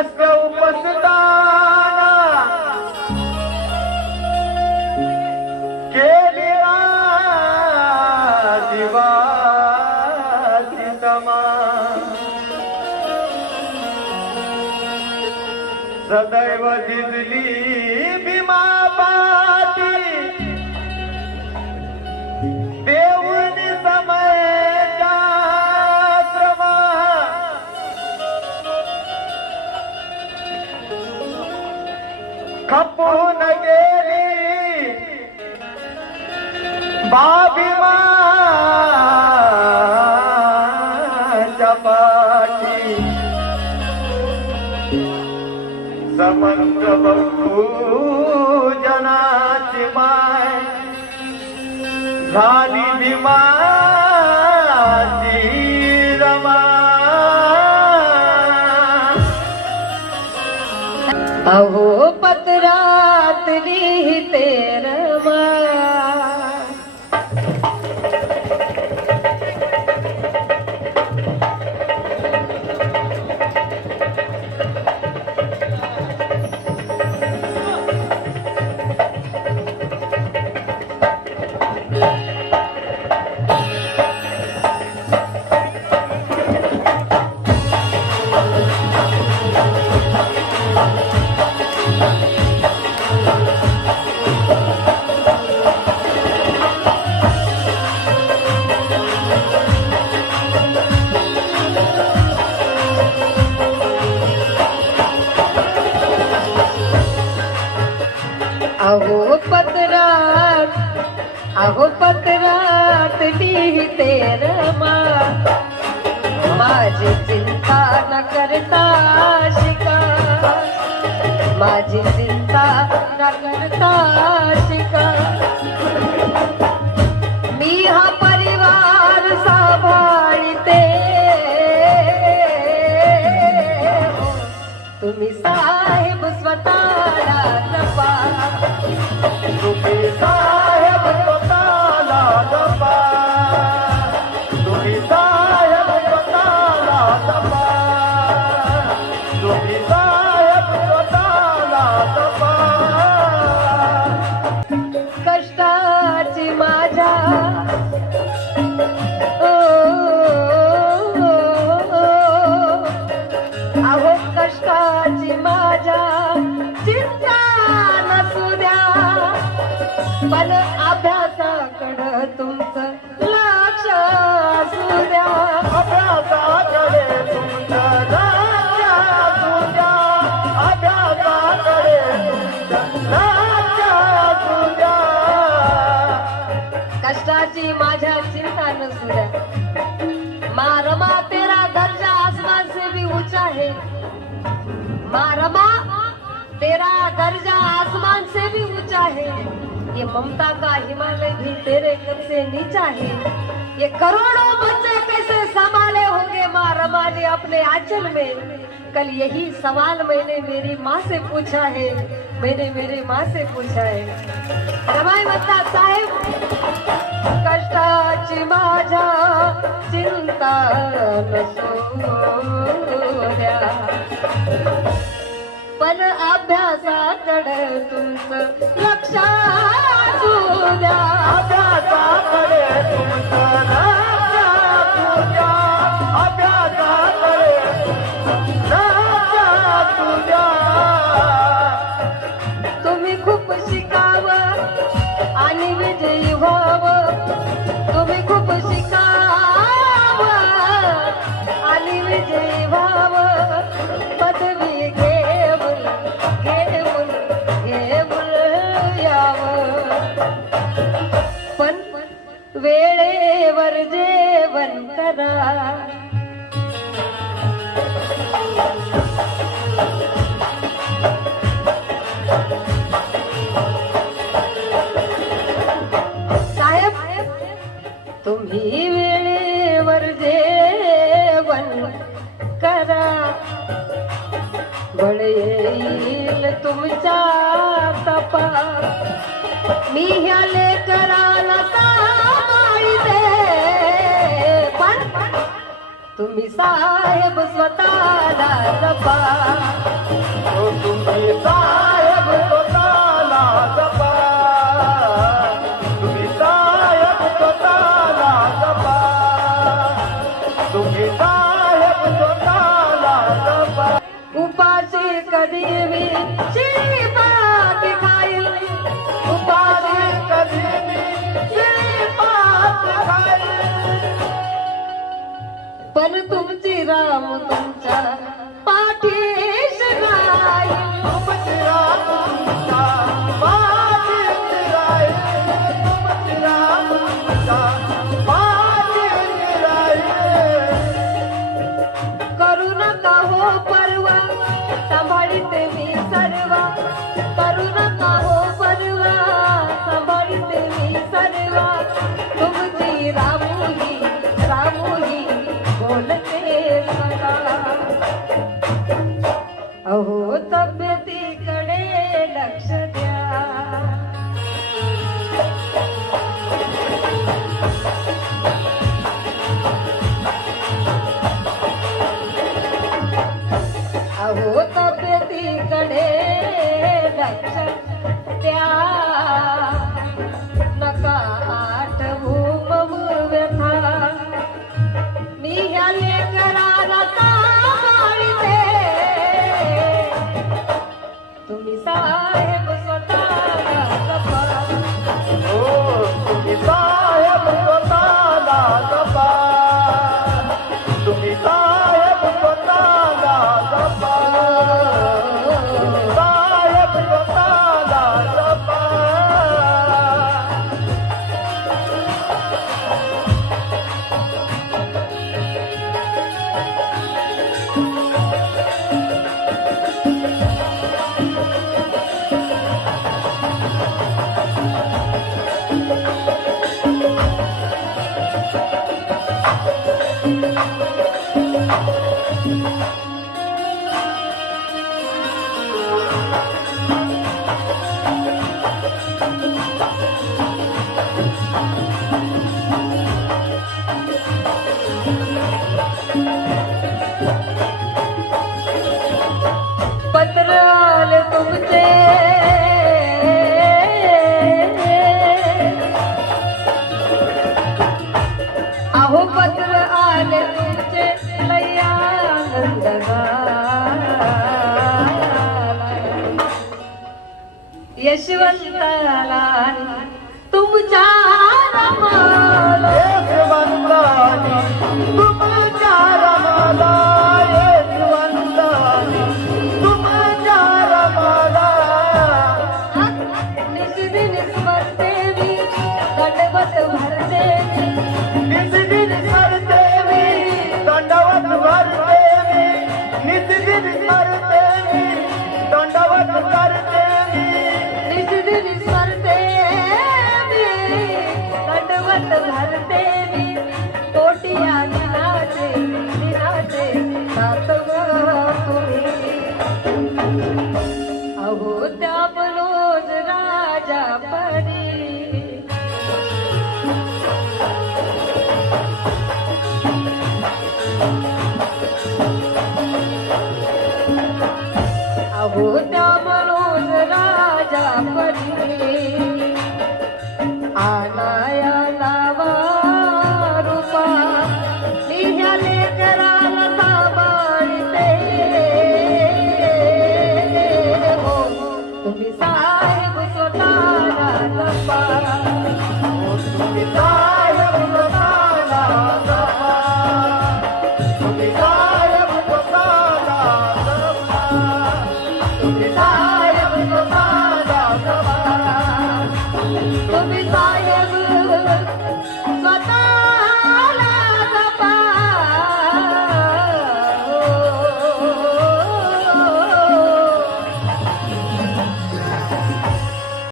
कष्ट उपसताना केलेला जीवाची तमा सदैव भिजली भीमा पाटी देऊनी समयच्या श्रमा खपून गेली भीमाच्या पाठी समंत बघू जनाची माय झाली भीमाची रमा अहो पत्रात लिहिते रमा अहो पत्रात लिहिते रमा माझी चिंता न करता शिका माझी चिंता न करता शिका मी हा परिवार सांभाळते तुम्ही साहेब स्वतःला जपा तुम्ही साहेब स्वतःला जपा तुम्ही साहेब स्वतःला जपा तुम्ही साहेब स्वतःला जपा कष्टाची माझ्या अहो कष्टाची माझ्या चिंता नसू द्या पण अभ्यासाकडं तुमचं लक्ष असू द्या अभ्यासाकडे तुमचं लक्ष असू द्या अभ्यासाकडे तुमचं लक्ष असू द्या कष्टाची माझ्या चिंता नसू द्या मारमा तेरा दर्जा आसमान से भी ऊंचा है मारमा तेरा दर्जा आसमान से भी ऊंचा है ये ममता का हिमालय भी तेरे कद से नीचा है ये करोड़ों बच्चे कैसे संभाले होंगे माँ रमा ने अपने आंचल में कल यही सवाल मैंने मेरी माँ से पूछा है मैंने मेरी माँ से पूछा है रमाई म्हणतात साहेब कष्टाची माझ्या चिंता नसू द्या पण अभ्यासाकडे तुमचं लक्ष असू द्या अभ्यासाकडे तुमचं लक्ष असू द्या अभ्यासाकडे लक्ष असू द्या तुम्ही खूप शिकावं आणि विजयी व्हावं तुम्ही खूप शिकावं आणि विजयी व्हावं पदवी घेऊन यावं पण वेळेवर जेवण करा साहेब तुम्ही वेळेवर जेवण करा बळ येईल तुमच्या तपा मी ह्या लेकराला सांभाळते पण तुम्ही साहेब स्वतःला जपा उपाशी कधी मी श्रीपाद खाईल उपाशी कधी मी श्रीपाद खाईल. पण तुमची राम तुमच्या पाठीश राहील तुमची राम तुमच्या पाठीशी राहील. तुमची राम तुमच्या पाठीशी राहील. करू नका हो परवा सांभाळीते मी सर्व करू नका हो परवा सांभाळीते मी सर्व तुमची रामूही बोलते सदा अहो तब्येतीकडे लक्ष द्या अहो तब्येतीकडे लक्ष द्या नका आठवू मम व्यथा मी ह्या लेकराला सांभाळते तुम्ही साहेब स्वतःला जपा हो तुम्ही साहेब स्वतःला जपा. तुम्ही साहेब स्वतःला जपा. साहेब स्वतःला जपा. पत्र आले तुमचे अहो पत्र आले तुमचे लय आनंद झाला. यशवंताला तुमच्या रमाला यशवंतानी तुमच्या रमाला. यशवंतानी तुमच्या रमाला. निजदिन स्मरते मी दंडवत भरते निजदिन स्मरते मी दंडवत भरते मी. निजदिन स्मरते मी दंडवत करते मी. निजदिन स्मरते मी दंडवत भरते मी कोटिया दिनाचे सातव तुम्ही अहो त्या बलोज राजा परी अहो त्या